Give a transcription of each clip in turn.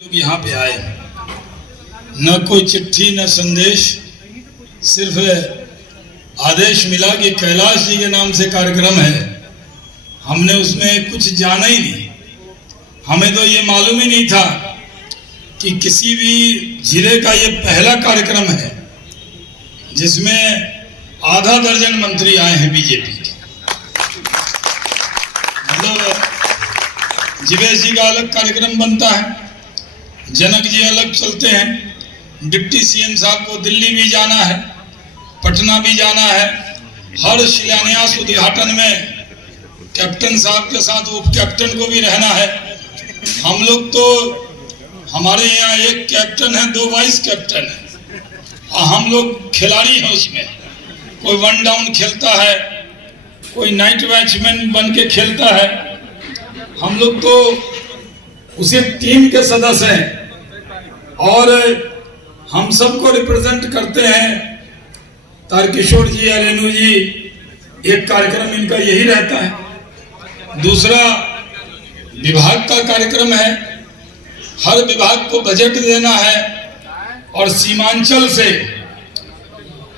लोग यहाँ पे आए, न कोई चिट्ठी न संदेश, सिर्फ आदेश मिला कि कैलाश जी के नाम से कार्यक्रम है। हमने उसमें कुछ जाना ही नहीं, हमें तो ये मालूम ही नहीं था कि किसी भी जिले का ये पहला कार्यक्रम है जिसमें आधा दर्जन मंत्री आए हैं बीजेपी के। मतलब जीवेश जी का अलग कार्यक्रम बनता है, जनक जी अलग चलते हैं, डिप्टी सीएम साहब को दिल्ली भी जाना है, पटना भी जाना है, हर शिलान्यास उद्घाटन में कैप्टन साहब के साथ उप कैप्टन को भी रहना है। हम लोग तो हमारे यहाँ एक कैप्टन है, 2 वाइस कैप्टन है और हम लोग खिलाड़ी हैं उसमें। कोई 1 डाउन खेलता है, कोई नाइट वॉचमैन बन के खेलता है। हम लोग तो उसी टीम के सदस्य हैं और हम सबको रिप्रेजेंट करते हैं। तारकिशोर जी या रेणु जी, एक कार्यक्रम इनका यही रहता है। दूसरा विभाग का कार्यक्रम है, हर विभाग को बजट देना है। और सीमांचल से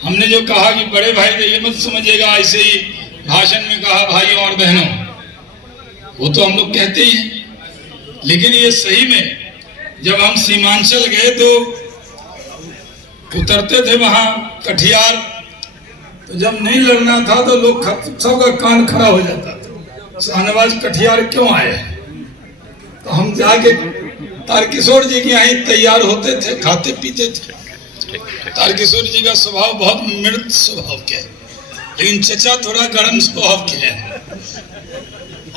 हमने जो कहा कि बड़े भाई तो ये मत समझिएगा ऐसे ही भाषण में कहा भाइयों और बहनों, वो तो हम लोग कहते ही हैं, लेकिन ये सही में जब हम सीमांचल गए तो उतरते थे वहां कटिहार, तो जब नहीं लड़ना था तो लोग सबका कान खड़ा हो जाता था, शाहनवाज कटिहार क्यों आए। तो हम जाके तारकिशोर जी के यहाँ तैयार होते थे, खाते पीते थे। तारकिशोर जी का स्वभाव बहुत मृत स्वभाव के है, लेकिन चचा थोड़ा गर्म स्वभाव के है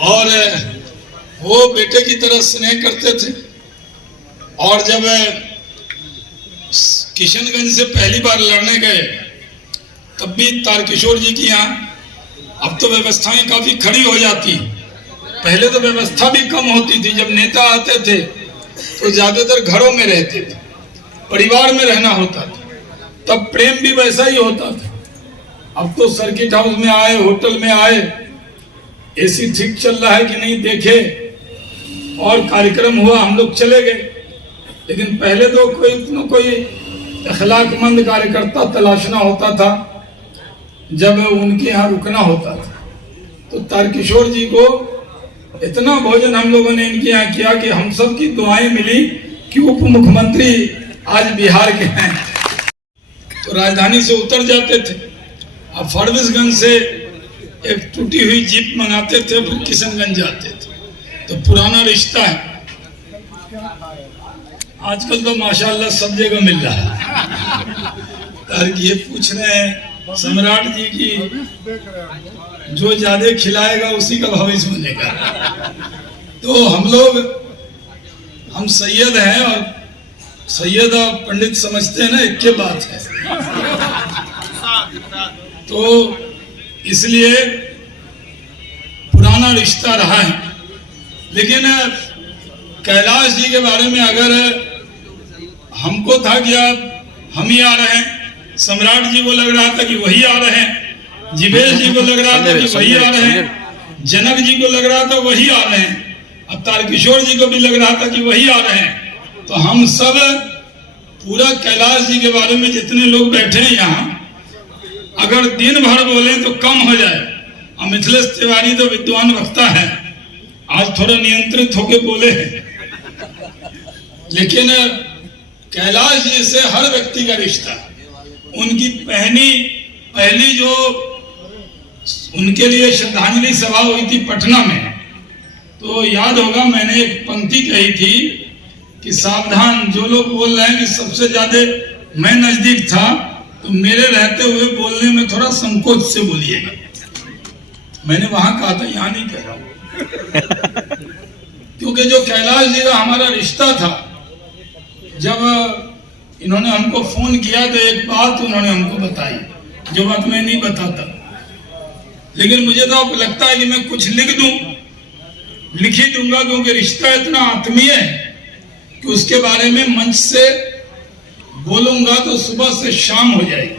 और वो बेटे की तरह स्नेह करते थे। और जब किशनगंज से पहली बार लड़ने गए तब भी तारकिशोर जी की यहाँ, अब तो व्यवस्थाएं काफी खड़ी हो जाती, पहले तो व्यवस्था भी कम होती थी। जब नेता आते थे तो ज्यादातर घरों में रहते थे, परिवार में रहना होता था, तब प्रेम भी वैसा ही होता था। अब तो सर्किट हाउस में आए, होटल में आए, एसी ठीक चल रहा है कि नहीं देखे और कार्यक्रम हुआ, हम लोग चले गए। लेकिन पहले तो कोई अखलाकमंद कार्यकर्ता तलाशना होता था जब उनके यहाँ रुकना होता था। तो तारकिशोर जी को इतना भोजन हम लोगों ने इनके यहाँ किया कि हम सब की दुआएं मिली कि उप मुख्यमंत्री आज बिहार के हैं। तो राजधानी से उतर जाते थे, अब फरबिसगंज से एक टूटी हुई जीप मंगाते थे, फिर किशनगंज जाते थे। तो पुराना रिश्ता है। आजकल तो माशाल्लाह सब जगह मिल रहा है। ये पूछ रहे हैं सम्राट जी की जो ज्यादा खिलाएगा उसी का भविष्य बनेगा। तो हम सैयद हैं और सैयद और पंडित समझते हैं ना, एक के बात है। तो इसलिए पुराना रिश्ता रहा है। लेकिन कैलाश जी के बारे में अगर हमको था कि अब हम ही आ रहे हैं, सम्राट जी को लग रहा था कि वही आ रहे हैं, जीवेश जी को लग रहा था कि वही आ रहे हैं, जनक जी को लग रहा था वही आ रहे हैं, अब तारकिशोर जी को भी लग रहा था कि वही आ रहे हैं। तो हम सब पूरा कैलाश जी के बारे में जितने लोग बैठे हैं यहाँ, अगर दिन भर बोले तो कम हो जाए। और मिथिलेश तिवारी तो विद्वान वक्ता है, आज थोड़ा नियंत्रित होके बोले हैं, लेकिन कैलाश जी से हर व्यक्ति का रिश्ता, उनकी पहली जो उनके लिए श्रद्धांजलि सभा हुई थी पटना में, तो याद होगा मैंने एक पंक्ति कही थी कि सावधान, जो लोग बोल रहे हैं कि सबसे ज्यादा मैं नजदीक था, तो मेरे रहते हुए बोलने में थोड़ा संकोच से बोलिएगा। मैंने वहां कहा था, यहाँ नहीं कह रहा हूं। क्योंकि जो कैलाश जी का हमारा रिश्ता था, जब इन्होंने हमको फोन किया तो एक बात उन्होंने हमको बताई जो बात मैं नहीं बताता, लेकिन मुझे तो अब लगता है कि मैं कुछ लिख ही दूंगा, क्योंकि रिश्ता इतना आत्मीय है कि उसके बारे में मंच से बोलूंगा तो सुबह से शाम हो जाएगी।